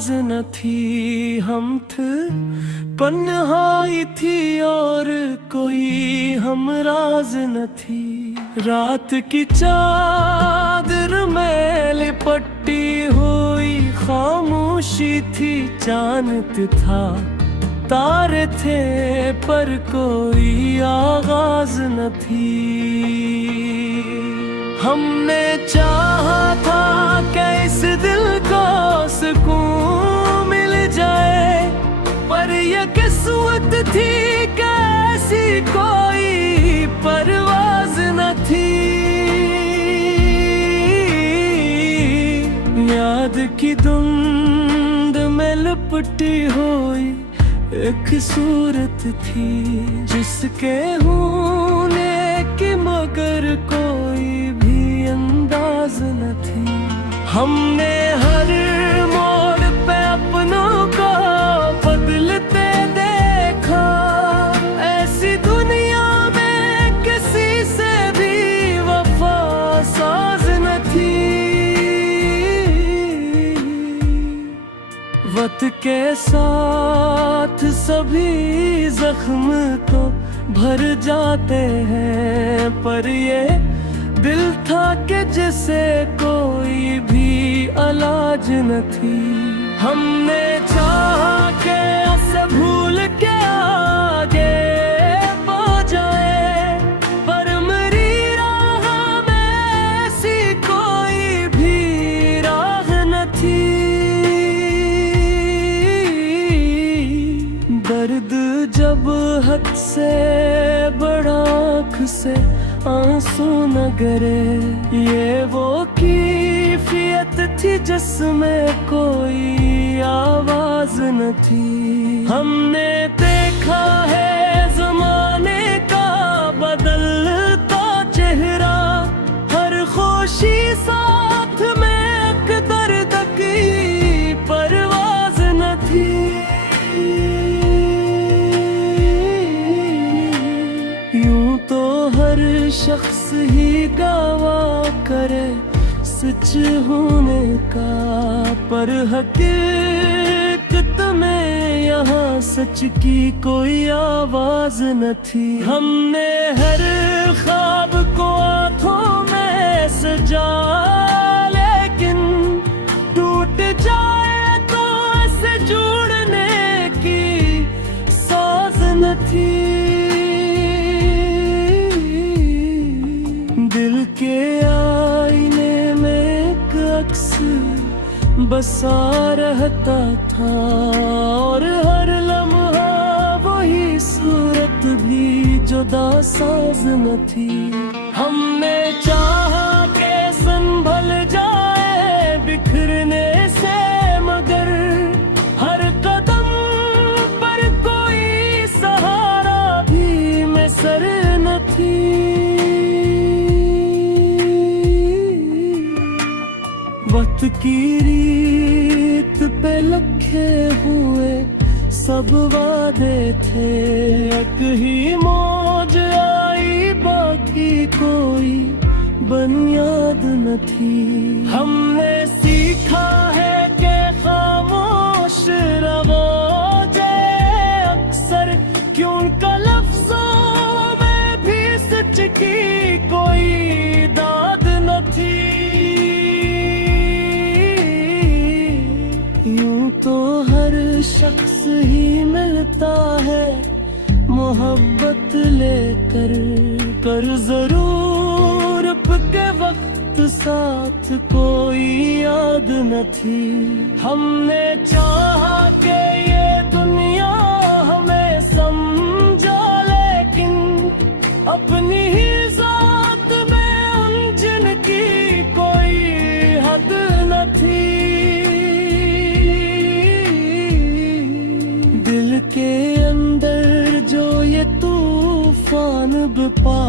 आवाज न थी, हम थे पन्हाई थी और कोई हमराज न थी। रात की चादर में लिपटी हुई खामोशी थी, चांद था तारे थे पर कोई आगाज न थी। हमने चाहा था कि इस दिल को सुकून मिल जाए, पर ये किस्मत थी कि ऐसी कोई परवाज न थी। याद की धुंध में लिपटी हुई एक सूरत थी, जिसके होने की मगर कोई भी अंदाज न थी। हमने हर मोड़ पे अपनों को बदलते देखा, ऐसी दुनिया में किसी से भी वफा साज न थी। वक्त के साथ सभी जख्म तो भर जाते हैं, पर ये दिल था कि जिसे कोई भी इलाज न थी। हमने चाहा कि उसे भूल के आगे बढ़ जाए, पर मेरी राह में ऐसी कोई भी राह न थी। दर्द जब हद से बड़ा आँख से आंसू न गिरे, ये वो कैफियत थी जिसमें कोई आवाज न थी। हमने देखा है ज़माने का बदलता चेहरा, हर खुशी साथ में एक दर्द की परवाज न थी। यूं तो हर शख्स ही गवाह करे सच होने का, पर हकीकत में यहाँ सच की कोई आवाज न थी। हमने हर ख्वाब को आँखों में सजा, लेकिन टूट जाए तो ऐसे जुड़ने की साज न थी। दिल के आईने में एक अक्स बसा रहता था, और हर लम्हा वही सूरत भी जुदा साज न थी। हमने चाहा कि संभल जाए बिखरने से, मगर हर कदम पर कोई सहारा भी मैसर न थी। वक्त की रीत पे लखे हुए सब वादे थे, एक ही मौज आई बाकी कोई बुनियाद न थी। हमने सीखा है कि खामोश रहो जाए अक्सर, क्यों उनका लफ्जों में भी सच की कोई दाद न थी। यूं तो हर शख्स ही मिलता है मोहब्बत लेकर, कर जरूर के वक्त साथ कोई याद न थी। हमने चाहा कि ये दुनिया हमें समझा, लेकिन अपनी ही जात में उलझन की कोई हद न थी। दिल के अंदर जो ये तूफान बपा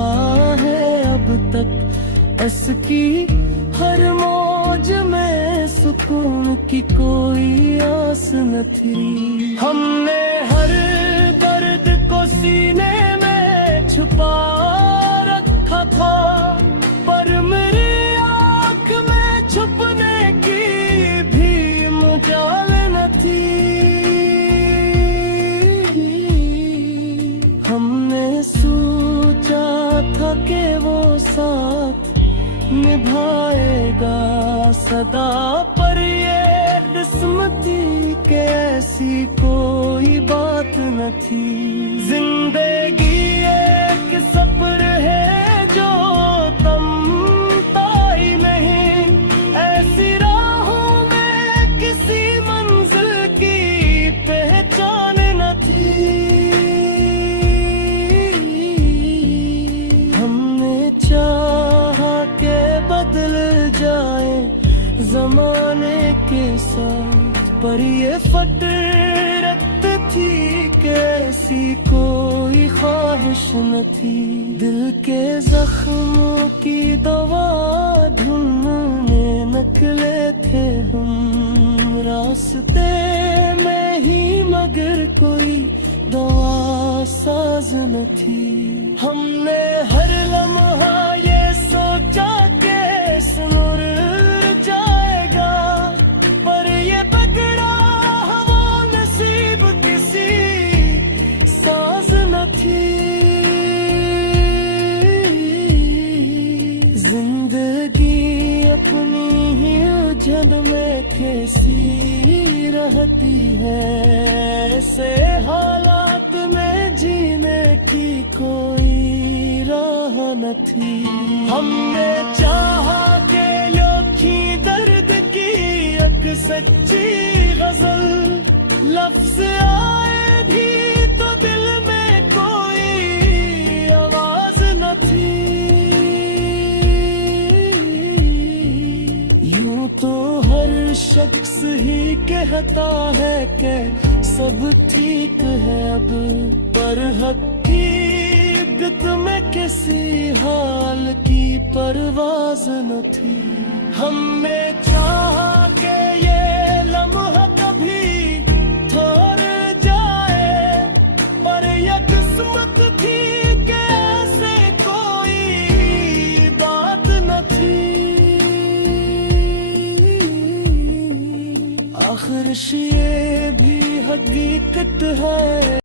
है अब तक, इसकी हर मौज में सुकून की कोई आस न थी। हमने हर दर्द को सीने में छुपा रखा था, पर मेरी आँख में छुपने की भी मजाल न सदा, पर ये किस्मती के ऐसी कोई बात न थी। जिंदगी एक सफर है जो थमता ही नहीं, ऐसी राहों में किसी मंजिल की पहचान न थी। हमने चाहा के बदल जाए जमाने के साथ, पर ये फतरत थी कैसी कोई ख्वाहिश न थी। दिल के जख्मों की दवा ढूंढने निकले थे हम रास्ते में ही, मगर कोई दवा साज न थी। हमने हर लम्हा ये सोचा के सुर जाएगा, पर ये पकड़ा हवा नसीब किसी साज न थी। जिंदगी अपनी ही उलझन में कैसी रहती है, ऐसे हालात में जीने की कोई राह न थी। हमने चाहा के लोखी दर्द की एक सच्ची गजल, लफ्ज आए भी तो दिल में कोई आवाज न थी। यूं तो हर शख्स ही कहता है कि सब ठीक है अब, पर हकीकत में किसी हाल की परवाज न थी। हमने चाहा कि ये लम्हा कभी ठहर जाए, पर यह किस्मत थी कि ऐसे कोई बात न थी। आखिर ये भी हकीकत है